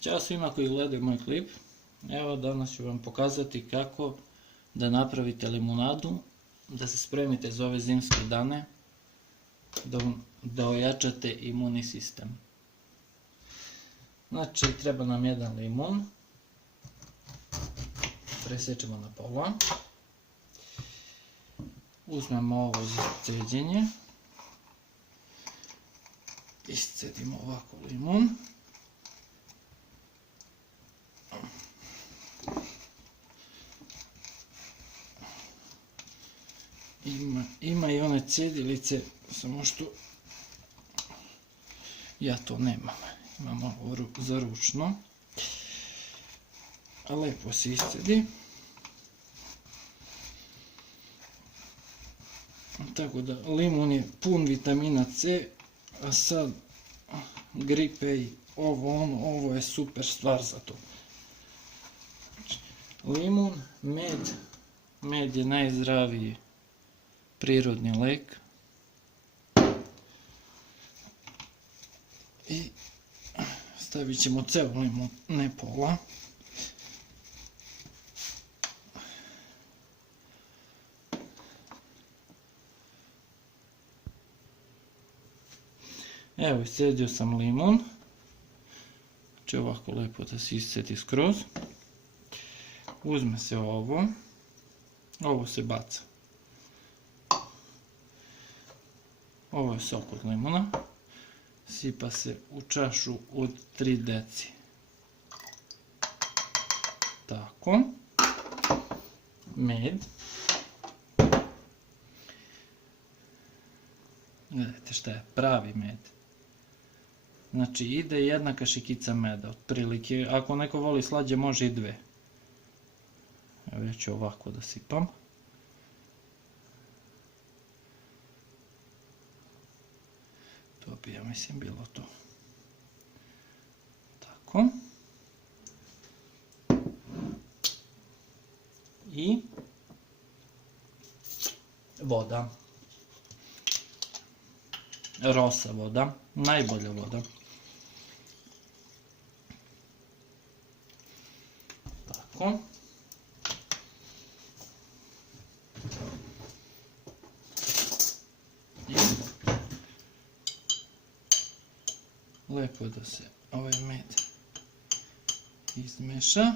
Ćao svima koji gledaju moj klip. Evo danas ću vam pokazati kako da napravite limunadu, da se spremite za ove zimske dane, da ojačate imunni sistem. Znači treba nam jedan limun, presečemo na pola, uzmemo ovo za ceđenje, iscedimo ovako limun. Ima i one cedilice, samo što ja to nemam, imam ovo za ručno, a lepo se iscedi. Tako da limun je pun vitamina C, a sad gripe i ovo je super stvar za to. Limun, med je najzdraviji prirodni lek i stavit ćemo ceo limun, ne pola. Evo, iscedio sam limun, znači ovako lepo da se iscedi skroz. Uzme se ovo se baca. Ovo je sok od limuna, sipa se u čašu od 3 deci. Tako. Med. Gledajte šta je pravi med. Znači ide jedna kašikica meda, otprilike, ako neko voli slađe može i 2. Evo ja ću ovako da sipam. To bi, ja mislim, bilo to. Tako. I voda. Rosa voda, najbolja voda. Tako. I lepo da se ovaj med izmeša.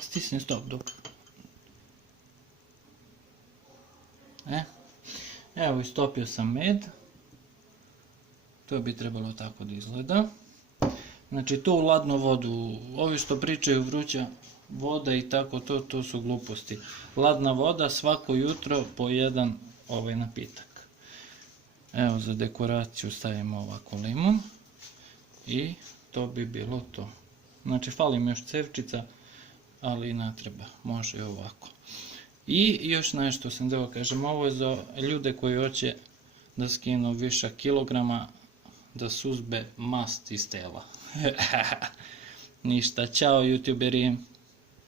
Stisni stop dok. Evo, istopio sam med. To bi trebalo tako da izgleda. Znači to u ladnu vodu, ovi što pričaju vruća voda i tako to su gluposti. Ladna voda svako jutro po jedan napitak. Evo, za dekoraciju stavimo ovako limun i to bi bilo to. Znači fali mi još cevčica, ali ne treba, može i ovako. I još nešto sam da kažem, ovo je za ljude koji hoće da skinu višak kilograma, da suzbe mast iz tela. Ništa, čao youtuberi.